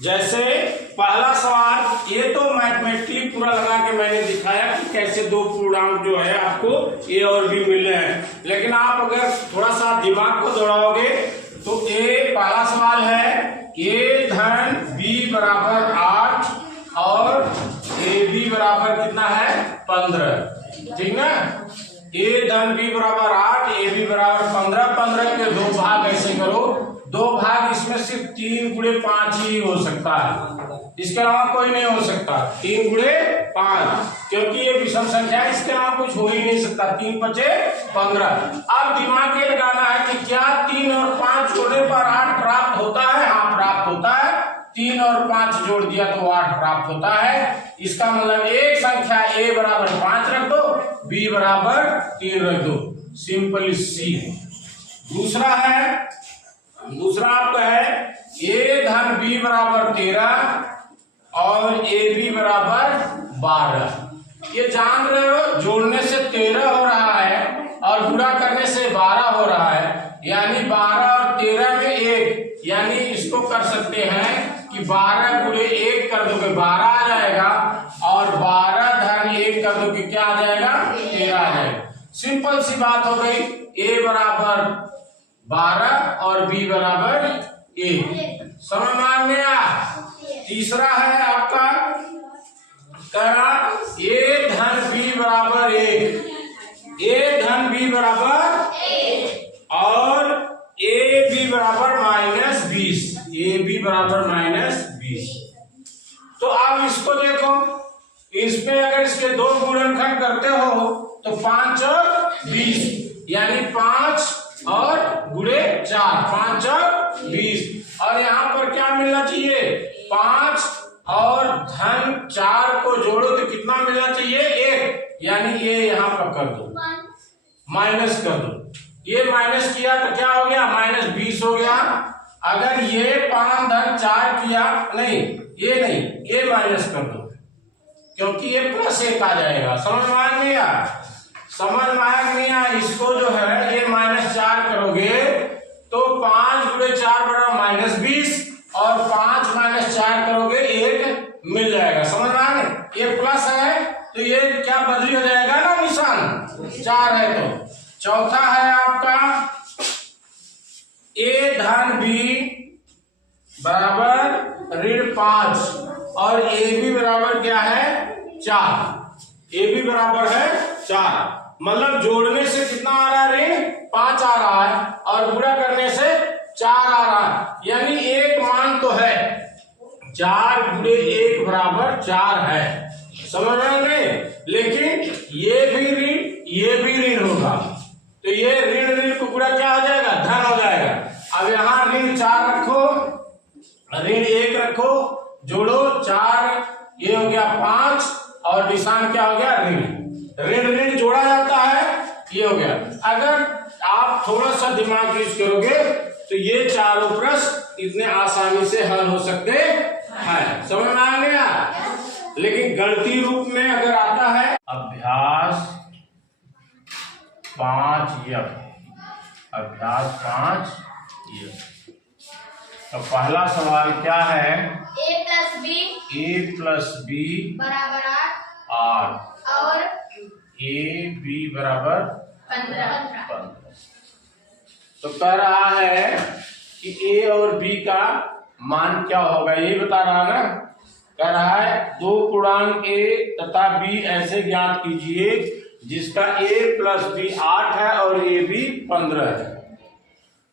जैसे पहला सवाल, ये तो मैथमेटिकली पूरा लगा के मैंने दिखाया कि कैसे दो पूर्णांक जो है आपको ए और बी मिल रहे हैं, लेकिन आप अगर थोड़ा सा दिमाग को दौड़ाओगे तो पहला सवाल है ए धन बी बराबर 8 और ए बी बराबर कितना है 15, ठीक ना। ए धन बी बराबर 8, ए बी बराबर 15, 15 के दो भाग ऐसे करो, दो भाग इसमें सिर्फ 3 गुणे 5 ही हो सकता है, इसके अलावा कोई नहीं हो सकता। 3 गुणे 5, क्योंकि ये विषम संख्या है, इसके अलावा कुछ हो ही नहीं सकता। 3 बचे 15। अब दिमाग ये लगाना है कि क्या 3 और 5 जोड़ने पर 8 प्राप्त होता है? हाँ, प्राप्त होता है। 3 और 5 जोड़ दिया तो 8 प्राप्त होता है। इसका मतलब एक संख्या a बराबर 5 रख दो, b बराबर 3 रख दो, सिंपल सी। दूसरा आपका है a धन b बराबर 13 और a b बराबर 12। ये जान रहे हो, जोड़ने से 13 हो रहा है और गुणा करने से 12 हो रहा है, यानी 12 और 13 में 1, यानी इसको कर सकते हैं कि 12 गुणे 1 कर दोगे 12 आ जाएगा, और 12 धन 1 कर दोगे क्या आ जाएगा? 13 आ जाएगा। सिंपल सी बात हो गई, a बराबर 12 और b बराबर 1। समझ में आ गया? तीसरा है आपका करा a धन b बराबर 1, a धन b बराबर 1 और a b बराबर -20, a b बराबर -20। तो अब इसको देखो, इसमें अगर इसके दो गुणनखंड करते हो तो 5 और 20, यानी 5 और गुणे 4, 5 और 20। और यहाँ पर क्या मिलना चाहिए? 5 और धन 4 को जोड़ो तो कितना मिलना चाहिए? 1, यानी ये यहाँ पर कर दो, माइनस कर दो। ये माइनस किया तो क्या हो गया? -20 हो गया। अगर ये 5 धन 4 किया, नहीं ये नहीं, ये माइनस कर दो, क्योंकि ये +1 आ जाएगा। समझ में आ गया? समझ में आ गया? इसको जो है ये -4 करोगे तो 5 गुणे 4 बराबर -20, और 5 - 4 करोगे 1 मिल जाएगा। समझ में आ गया? ये प्लस है तो ये क्या बदली हो जाएगा ना, निशान 4 है तो। चौथा है आपका a धन b बराबर -5 और a b बराबर क्या है? 4। a b बराबर है 4, मतलब जोड़ने से कितना आ रहा है? ऋण 5 आ रहा है, और गुणा करने से 4 आ रहा है, यानी एक मान तो है, 4 गुणे 1 बराबर 4 है। समझ रहे हैं? लेकिन ये भी ऋण होगा, तो ये ऋण को गुणा क्या हो जाएगा? धन हो जाएगा। अब यहाँ ऋण 4 रखो, ऋण 1 रखो, जोड़ो 4, ये हो गया 5, और निशान क्या हो गया? ऋण जोड़ा जाता है, ये हो गया। अगर आप थोड़ा सा दिमाग यूज करोगे तो ये चारों प्रश्न इतने आसानी से हल हो सकते हैं। समझ में आ गया? लेकिन गणितीय रूप में अगर आता है अभ्यास 5F, अभ्यास 5F। तो पहला सवाल क्या है? a प्लस b बराबर 8 और a b बराबर 15। तो कह रहा है कि a और b का मान क्या होगा, यही बता रहा ना। कह रहा है दो पूर्णांक a तथा b ऐसे ज्ञात कीजिए जिसका a प्लस b 8 है और a b 15 है।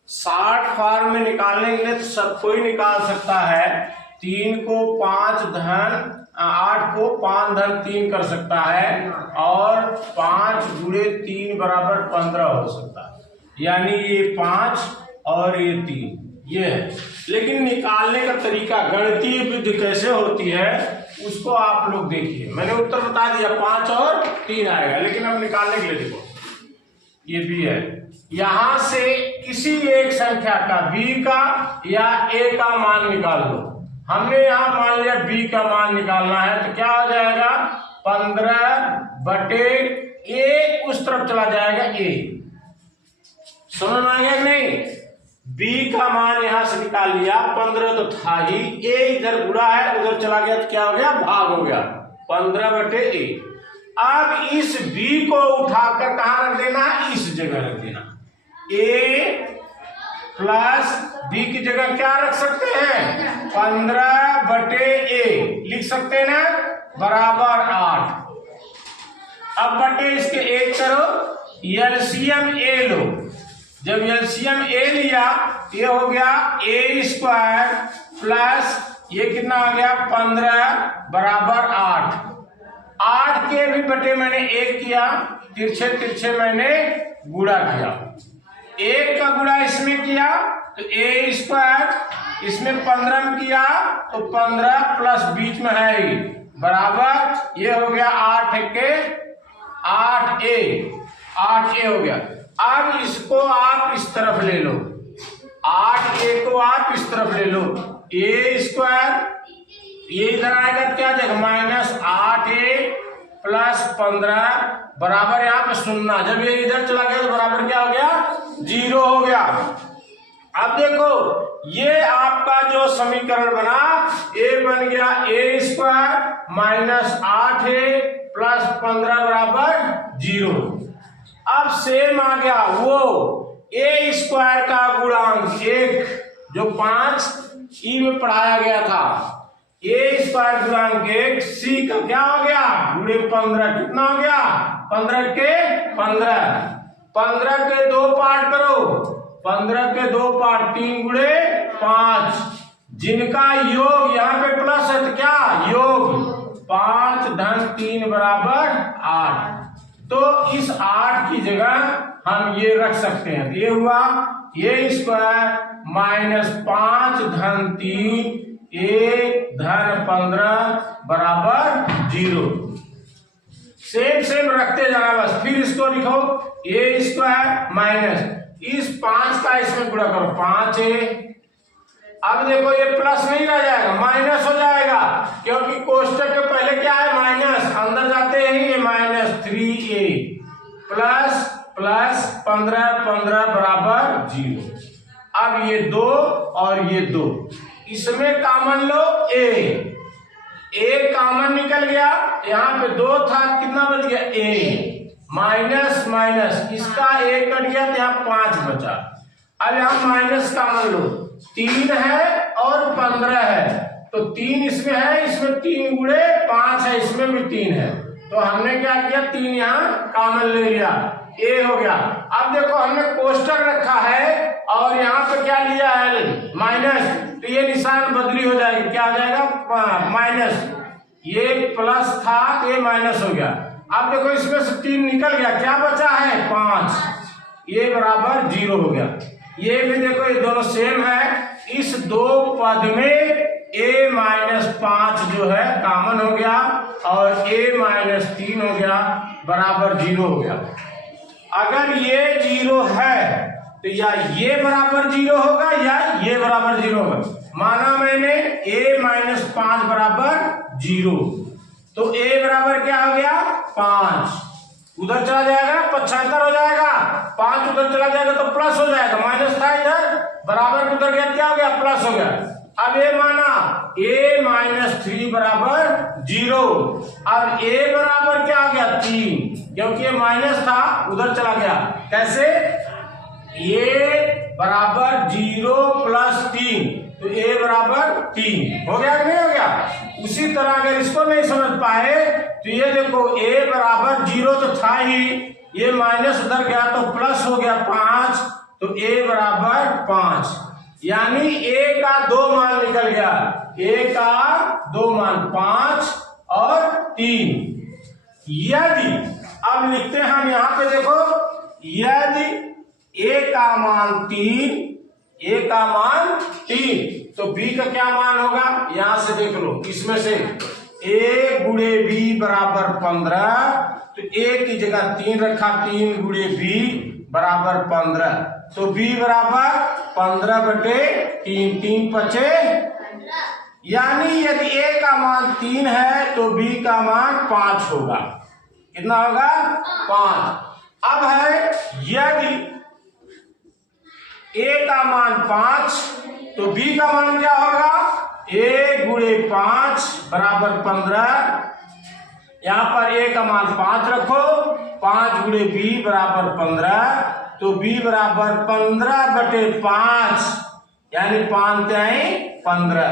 60 फॉर्म में निकालने के लिए तो सब कोई निकाल सकता है। 3 को 5 धन 8 को 5 धन 3 कर सकता है, और 5 गुणे 3 बराबर 15 हो सकता है, यानी ये 5 और ये 3, ये है। लेकिन निकालने का तरीका, गणितीय विधि कैसे होती है उसको आप लोग देखिए। मैंने उत्तर बता दिया, 5 और 3 आएगा, लेकिन अब निकालने के लिए देखो, ये b है, यहां से किसी एक संख्या का b का या a का मान निकाल लो। हमने यहां मान लिया b का मान निकालना है, तो क्या हो जाएगा? 15 बटे a, उस तरफ चला जाएगा a। समझ में आ गया कि नहीं? b का मान यहां से निकाल लिया, 15 तो था ही, a इधर गुणा है उधर चला गया तो क्या हो गया, भाग हो गया, 15/a। अब इस b को उठाकर कहां रख देना है, इस जगह रख देना। a प्लस b की जगह क्या रख सकते हैं, 15/a लिख सकते हैं ना, बराबर 8। अब बटे इसके 1 करो, एलसीएम a लो। जब एलसीएम a लिया ये हो गया a² प्लस ये कितना आ गया 15 बराबर 8। 8 के भी बटे मैंने 1 किया, तिरछे तिरछे मैंने गुणा किया, 1 का गुणा इसमें किया तो a², इसमें 15 में किया तो 15 प्लस बीच में है ही बराबर, ये हो गया 8 के 8a हो गया। अब इसको आप इस तरफ ले लो, 8a को आप इस तरफ ले लो, a², ये इधर आएगा तो क्या देगा, -8a प्लस 15 बराबर यहाँ पे 0। जब ये इधर चला गया तो बराबर क्या हो गया, 0 हो गया। अब देखो ये आपका जो समीकरण बना, a बन गया a² -8a प्लस 15 बराबर 0। अब सेम आ गया वो a² का गुणांक 1 जो 5e में पढ़ाया गया था, a² गुणांक 1 c का क्या हो गया, गुणे 15 कितना हो गया, 15 के 15 के 2 पार्ट करो, 15 के 2 पार्ट 3 गुणे 5, जिनका योग यहाँ पे प्लस है तो क्या योग, 5 धन 3 बराबर 8। तो इस 8 की जगह हम ये रख सकते हैं, ये हुआ a² -5 धन 3 a धन 15 बराबर 0। सेम रखते जाना बस। फिर इसको लिखो a² माइनस इस 5 का इसमें गुणा करो 5a। अब देखो ये प्लस नहीं रह जाएगा, माइनस हो जाएगा, क्योंकि कोष्टक के पहले क्या है माइनस, अंदर जाते ही ये -3a प्लस प्लस 15 बराबर 0। अब ये 2 और ये 2 इसमें कॉमन लो a कॉमन निकल गया, यहाँ पे 2 था कितना बच गया a, माइनस माइनस इसका 1 कट गया तो यहाँ 5 बचा। अब यहाँ माइनस कॉमन लो, 3 है और 15 है तो 3 इसमें है, इसमें 3 गुणे 5 है, इसमें भी 3 है, तो हमने क्या किया 3 यहाँ कॉमन ले लिया, a हो गया। अब देखो हमने कोष्टक रखा है और यहाँ पे क्या लिया है माइनस, तो ये निशान बदली हो जाएगी, क्या हो जाएगा माइनस, ये प्लस था तो ये माइनस हो गया। अब देखो इसमें से 3 निकल गया, क्या बचा है 5, ये बराबर 0 हो गया। ये भी देखो ये दोनों सेम है, इस 2 पद में a-5 जो है कॉमन हो गया और a-3 हो गया बराबर 0 हो गया। अगर ये 0 है तो या ये बराबर 0 होगा या ये बराबर 0 होगा। माना मैंने a-5 बराबर 0, तो a बराबर क्या हो गया 5, उधर चला जाएगा 75 हो जाएगा, 5 उधर चला जाएगा तो प्लस हो जाएगा, माइनस था इधर बराबर उधर गया क्या हो गया प्लस हो गया। अब ये माना a-3 बराबर 0, अब a बराबर क्या हो गया 3, क्योंकि ये माइनस था उधर चला गया, कैसे a बराबर 0 प्लस 3 तो a बराबर 3 हो गया कि नहीं हो गया। उसी तरह अगर इसको नहीं समझ पाए तो ये देखो a बराबर 0 तो था ही, ये माइनस उधर गया तो प्लस हो गया 5, तो a बराबर 5, यानी a का 2 मान निकल गया, a का 2 मान 5 और 3। यदि अब लिखते हैं हम यहाँ पे देखो, यदि a का मान 3, a का मान 3 तो b का क्या मान होगा, यहां से देख लो, इसमें से a गुणे b बराबर 15, तो a की जगह 3 रखा, 3 गुणे b बराबर 15, तो b बराबर 15/3, 3 पचे, यानी यदि a का मान 3 है तो b का मान 5 होगा, कितना होगा 5। अब है यदि a का मान 5, तो b का मान क्या होगा? a गुणे 5 बराबर 15। यहाँ पर a का मान 5 रखो, 5 गुणे b बराबर 15, तो b बराबर 15/5, यानी 5 तिहाई 15,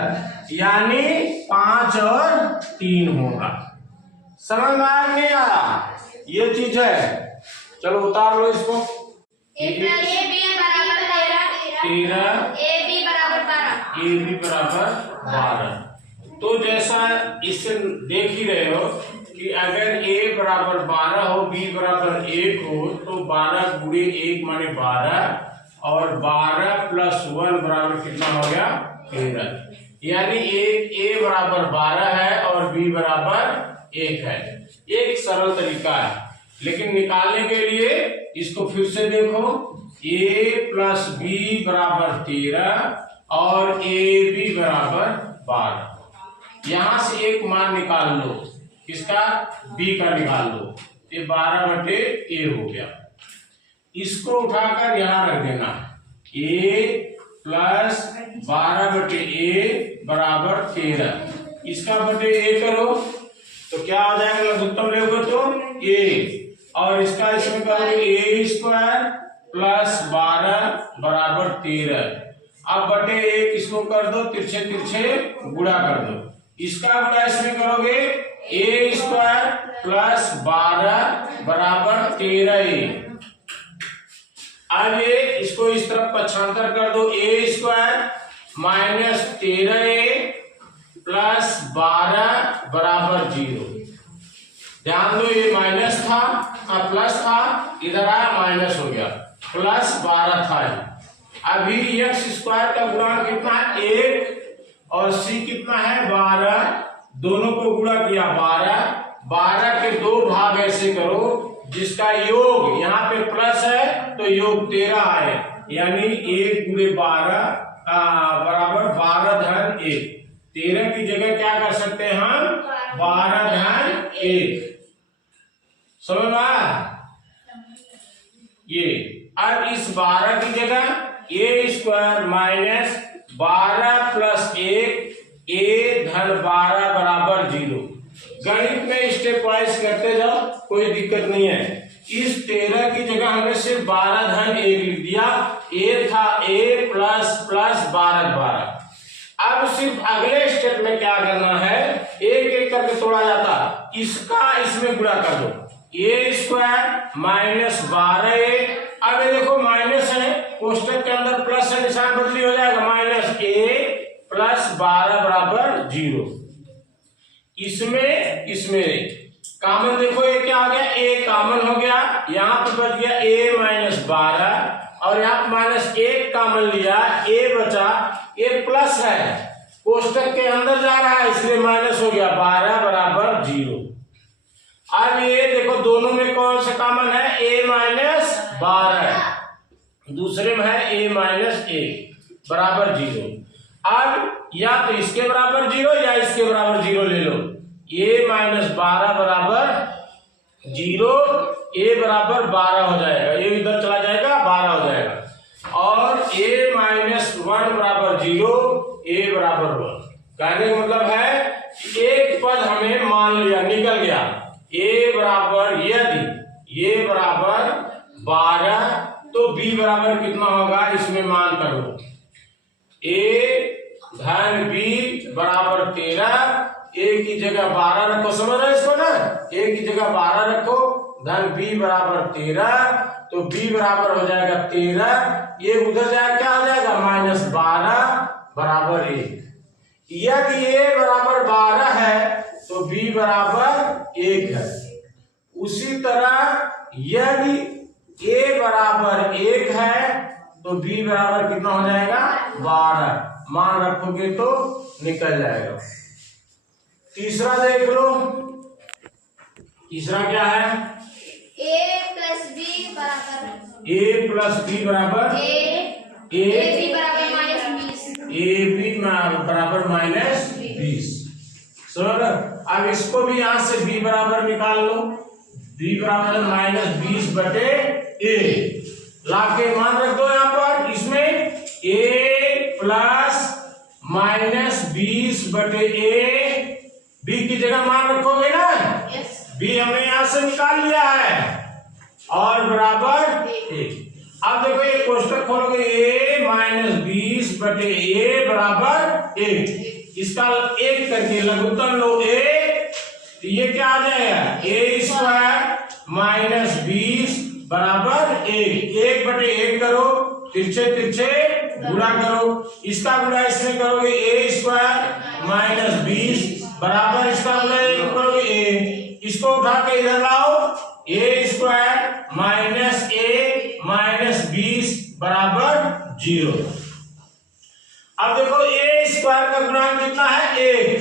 यानी 5 और 3 होगा। समझ में आया नहीं आया? ये चीज है। चलो उतार लो इसको। ए बी बराबर 13, ए बी बराबर 12, ए बी बराबर 12। तो जैसा इससे देख ही रहे हो कि अगर a बराबर 12 हो, b बराबर 1 हो, तो 12 गुणे 1 माने 12, और 12 + 1 बराबर कितना हो गया? 13। यानी a बराबर 12 है और b बराबर 1 है। एक सरल तरीका है, लेकिन निकालने के लिए इसको फिर से देखो। a + b बराबर 13 और ab बराबर 12। यहां से एक मान निकाल लो, किसका? b का निकाल लो। ये 12/a हो गया। इसको उठाकर यहां रख देना। a + 12/a बराबर 13। इसका बटे a करो तो क्या हो जाएगा? लघुत्तम लोगे तो a, और इसका इसमें करोगे a² + 12 बराबर 13। अब बटे 1 इसको कर दो, तिरछे तिरछे गुणा कर दो। इसका गुणा इसमें करोगे a² + 12 बराबर 13a। अब ये इसको इस तरफ पक्षांतर कर दो, a² - 13a + 12 बराबर 0। ध्यान दो, ये माइनस था, प्लस था, इधर आया माइनस हो गया, +12 था। अभी x² का गुणांक कितना है? 1, और c कितना है? 12। दोनों को गुणा किया 12। 12 के 2 भाग ऐसे करो जिसका योग यहाँ पे प्लस है तो योग 13 है, यानी 1 गुणे 12 बराबर 12/1। 13 की जगह क्या कर सकते हैं हम? 12/1। समझ में आया? ये अब इस 12 की जगह a² - 12 + 1 a/12 बराबर 0। गणित में स्टेप वाइज करते जाओ, कोई दिक्कत नहीं है। इस 13 की जगह हमने सिर्फ 12/1 लिख दिया। a था a + 12/12। अब सिर्फ अगले स्टेप में क्या करना है? एक एक करके तोड़ा जाता, इसका इसमें गुणा कर दो। a² - 12a। अब ये देखो माइनस है, कोष्टक के अंदर प्लस से निशान बदली हो जाएगा, -a + 12 बराबर 0। इसमें कॉमन देखो, ये क्या आ गया? a कॉमन हो गया, यहाँ पे बच गया a - 12, और यहाँ पे -1 कॉमन लिया, a बचा। a प्लस है, कोष्टक के अंदर जा रहा है, इसलिए माइनस हो गया, 12 बराबर 0। अब ये देखो दोनों में कौन सा कॉमन है? a - 12, दूसरे में है a - 1 बराबर 0। अब या तो इसके बराबर 0 या इसके बराबर 0 ले लो। a - 12 बराबर 0, a बराबर 12 हो जाएगा, ये इधर चला जाएगा, 12 हो जाएगा। और a - 1 बराबर 0, a बराबर 1। कहने का मतलब है कि एक पद हमें मान लिया, निकल गया। a बराबर, यदि a बराबर 12 तो b बराबर कितना होगा? इसमें मान कर लो। a/b बराबर 13। a की जगह 12 रखो, समझ रहे इसको ना? a की जगह 12 रखो, धन b बराबर 13, तो b बराबर हो जाएगा 13। ये उधर जाए क्या हो जाएगा? -12 बराबर 1। यदि a बराबर 12 है तो b बराबर 1 है। उसी तरह यदि a बराबर 1 है तो b बराबर कितना हो जाएगा? 12। मान रखोगे तो निकल जाएगा। तीसरा देख लो, तीसरा क्या है? a + b बराबर a + b बराबर ab बराबर -20, ab बराबर -20। समझ? अब इसको भी यहां से b बराबर निकाल लो। b बराबर -20/a। लाके मान रख दो यहाँ पर, इसमें प्लस -20/a। बी की जगह मान रखोगे ना, बी हमने यहां से निकाल लिया है और बराबर a। अब देखो ये कोष्टक खोलोगे, a - 20/a बराबर 1। इसका 1 करके लघुत्तम लो a, तो ये क्या आ जाएगा, a² - 20 बराबर 1। 1/1 करो, तिरछे तिरछे गुणा करो, इसका गुणा इसमें करोगे, a² - 20 बराबर इसका गुणा करोगे a। इसको उठा के इधर लाओ, a² - a - 20 बराबर 0। अब देखो a² का गुणांक कितना है, 1,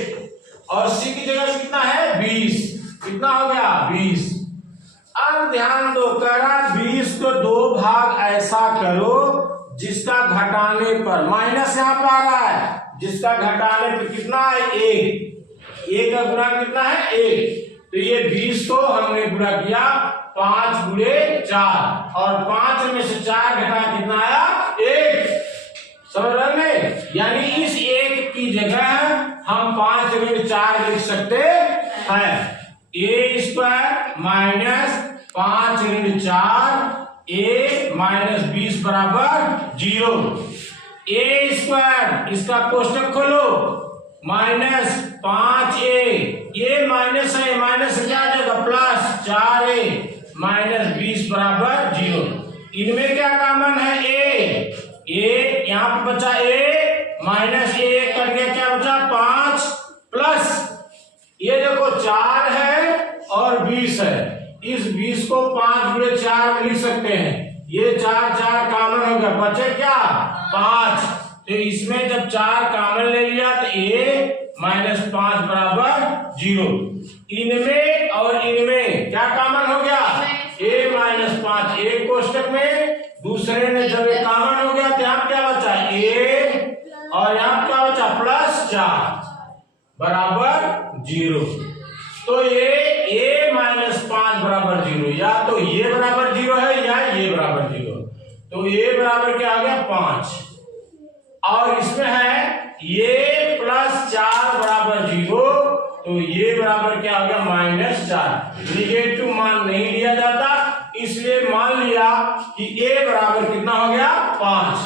और c की जगह कितना है, 20। कितना हो गया, 20। अब ध्यान दो, कह रहा 20 को 2 भाग ऐसा करो जिसका घटाने पर माइनस यहाँ पर आ रहा है, जिसका घटाने पर कितना है, 1। a का गुणा कितना है, 1। तो ये 20 को हमने गुणा किया 5 × 4, और 5 में से 4 घटा कितना आया, 1। समझ रहे हैं? यानी इस 1 की जगह हम 5 × 4 लिख सकते हैं। a² - 5 × 4 a - 20 बराबर 0। a², इसका कोष्टक खोलो, -5a, ये माइनस है, माइनस क्या आ जाएगा, प्लस 4a - 20 बराबर 0। इनमें क्या कॉमन है, a यहाँ पे बचा -a कट गया, क्या बचा 5, प्लस ये देखो 4 है और 20 है, इस 20 को 5 × 4 में लिख सकते हैं। ये 4 कॉमन हो गया, बचे क्या 5। तो इसमें जब 4 कॉमन ले लिया तो a - 5 बराबर 0। इनमें और इनमें क्या कॉमन हो गया, a - 5 एक कोष्टक में, दूसरे में जब ये कॉमन हो गया तो यहाँ क्या बचा, a, और यहाँ क्या बचा, +4 बराबर 0। तो ये a - 5 बराबर 0, या तो ये बराबर 0 है या ये बराबर 0। तो a बराबर क्या आ गया, 5, और इसमें है ये +4 बराबर 0, तो ये बराबर क्या आ गया, -4। निगेटिव मान नहीं लिया जाता, इसलिए मान लिया कि a बराबर कितना हो गया, 5।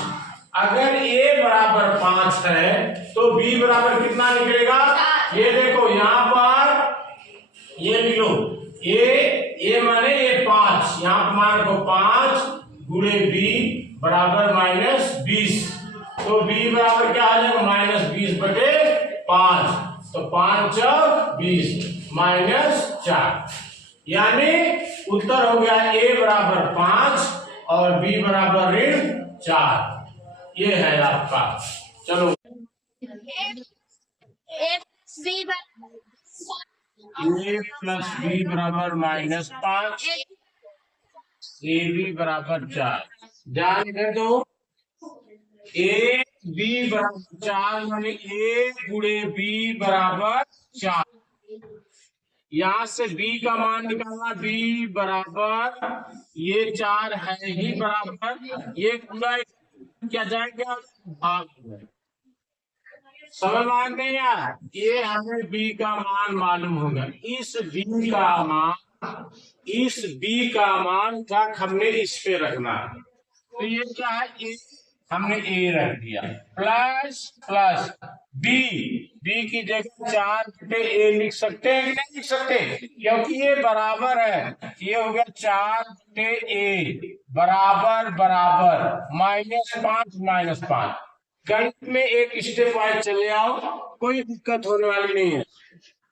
अगर a बराबर 5 है तो b बराबर कितना निकलेगा, ये देखो यहाँ पर ये लिखो, a माने ये 5, यहाँ पर मान रखो 5 × b बराबर -20। तो b बराबर क्या आ जाएगा, -20/5। तो 5 × 20 -4, यानी उत्तर हो गया a बराबर 5 और b बराबर -4। ये है आपका। चलो a + b बराबर -5, ab बराबर 4। ध्यान दे दो, a b बराबर 4 यानी a × b बराबर 4। यहां से b का मान निकालना, b बराबर ये 4 है ही बराबर, ये पूरा क्या जाएगा, भाग में। समझ में आ गई यार, ये हमें b का मान मालूम होगा। इस b का मान तक हमने इस पे रखना है। तो ये क्या है, हमने a रख दिया, प्लस b की जगह 4/a लिख सकते हैं कि नहीं लिख सकते, क्योंकि ये बराबर है। ये हो गया 4/a बराबर -5 गणित में एक स्टेप वाइज चले आओ, कोई दिक्कत होने वाली नहीं है।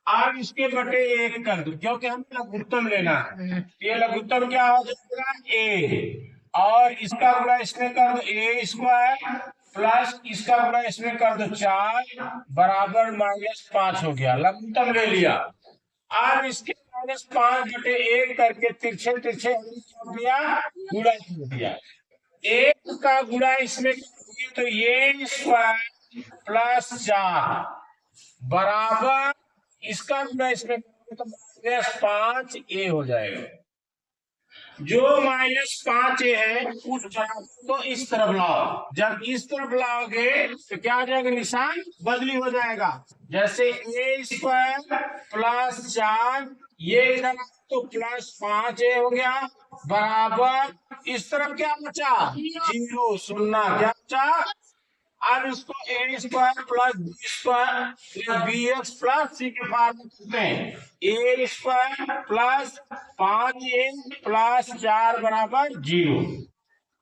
आप इसके बटे 1 कर दो, क्योंकि हमें लघुत्तम लेना है। ये लघुत्तम क्या हो जाएगा, a, और इसका गुणा इसमें कर दो a² प्लस इसका गुणा इसमें कर दो 4 बराबर -5 हो गया, लघुत्तम ले लिया। अब इसके -5/1 करके तिरछे तिरछे दिया, गुणा कर दिया। 1 का गुणा इसमें तो ये स्क्वायर +4 बराबर इसका गुणा इसमें तो -5a हो जाएगा। जो -5a है उस बराबर को इस तरफ लाओ। जब इस तरफ लाओगे तो क्या हो जाएगा, निशान बदली हो जाएगा। जैसे a² + 4 ये इधर तो +5a हो गया बराबर इस तरफ क्या बचा 0 0 क्या बचा। अब इसको a² + b² या bx + c के फॉर्म करते हैं। a² + 5a + 4 बराबर 0।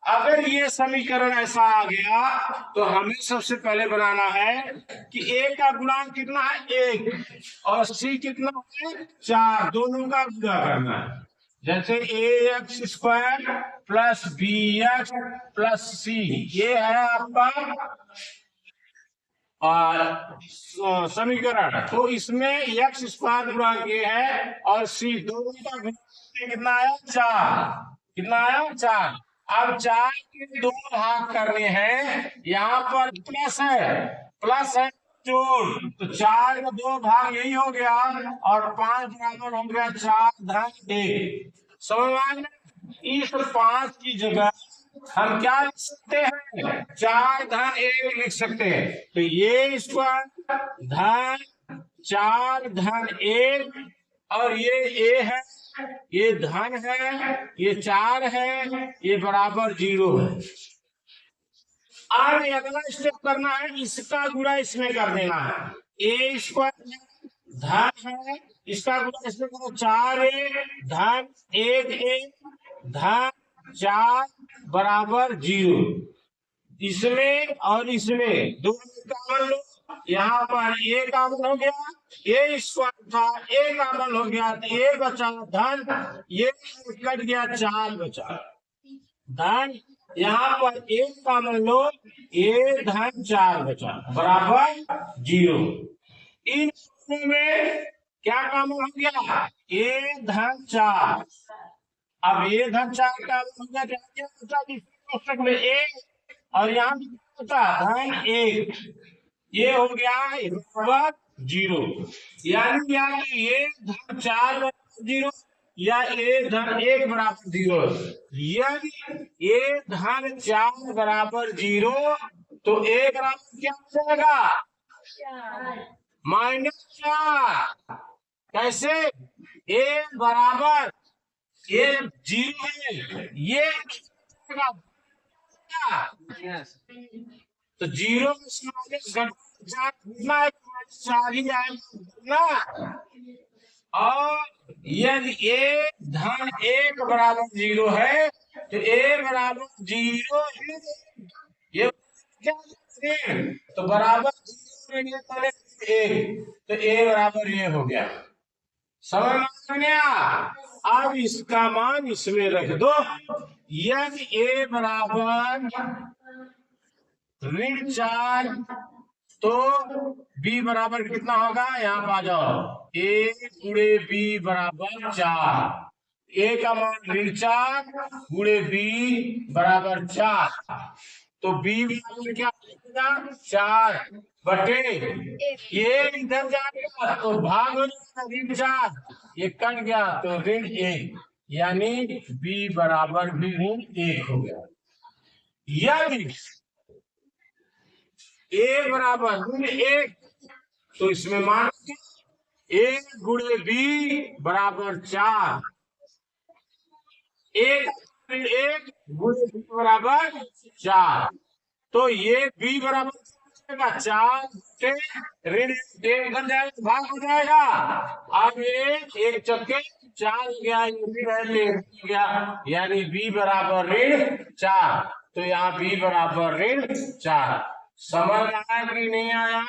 अगर ये समीकरण ऐसा आ गया तो हमें सबसे पहले बनाना है कि a का गुणांक कितना है 1 और c कितना है 4, दोनों का गुणा करना है। जैसे ax² + bx + c ये है आपका समीकरण। तो इसमें x² गुणांक ये है और c दोनों का गुणांक कितना आया 4, कितना आया 4। अब 4 के 2 भाग करने हैं, यहाँ पर प्लस है जोड़, तो 4 का 2 भाग यही हो गया और 5 बराबर हो गया 4/1। समझ में आ गया। इस 5 की जगह हम क्या लिख सकते हैं 4/1 लिख सकते हैं। तो ये स्क्वायर धन 4/1 और ये a है, ये धन है, ये 4 है, ये बराबर 0 है। अब अगला स्टेप करना है, इसका गुणा इसमें कर देना है। a² धन है, इसका गुणा इसमें करो 4a धन 1a धन 4 बराबर 0। इसमें और इसमें दोनों कॉमन लो, यहाँ पर a कॉमन हो गया, a² था a कॉमन हो गया तो a बचा धन ये कट गया 4 बचा धन, यहाँ पर 1 कॉमन लो a धन 4 बचा बराबर 0। इन में क्या कॉमन हो गया a धन 4। अब a धन 4 का हो गया क्या कोष्टक में a और यहाँ होता धन 1, ये हो गया बराबर 0। यानी क्या a धन 4 बराबर 0 या a धन 1 बराबर 0। यदि a धन 4 बराबर 0 तो a बराबर क्या हो जाएगा -4। कैसे a बराबर ये 0 है, ये तो 0 में 4 ही आएगा और यदि a धन 1 बराबर 0 है तो a बराबर 0 है, ये क्या तो बराबर 0 तो a बराबर ये हो गया। समझ में गया। अब इसका मान इसमें रख दो, यदि a बराबर -4 तो b बराबर कितना होगा, यहाँ पर आ जाओ a × b बराबर 4, a का मान -4 × b बराबर 4, तो b बराबर क्या होगा 4 बटे ये इधर जाएगा तो भाग हो जाएगा -4, ये कट गया तो -1, यानी b बराबर भी -1 हो गया। यदि a बराबर -1 तो इसमें मान a × b बराबर 4, 1 × b बराबर 4, तो ये b बराबर 4 से ऋण 1 बन जाएगा, भाग हो जाएगा। अब ये 1 चक्के 4 हो गया, ये भी रह गया, यानी b बराबर ऋण 4, तो यहाँ b बराबर ऋण 4। समझ आया कि नहीं आया।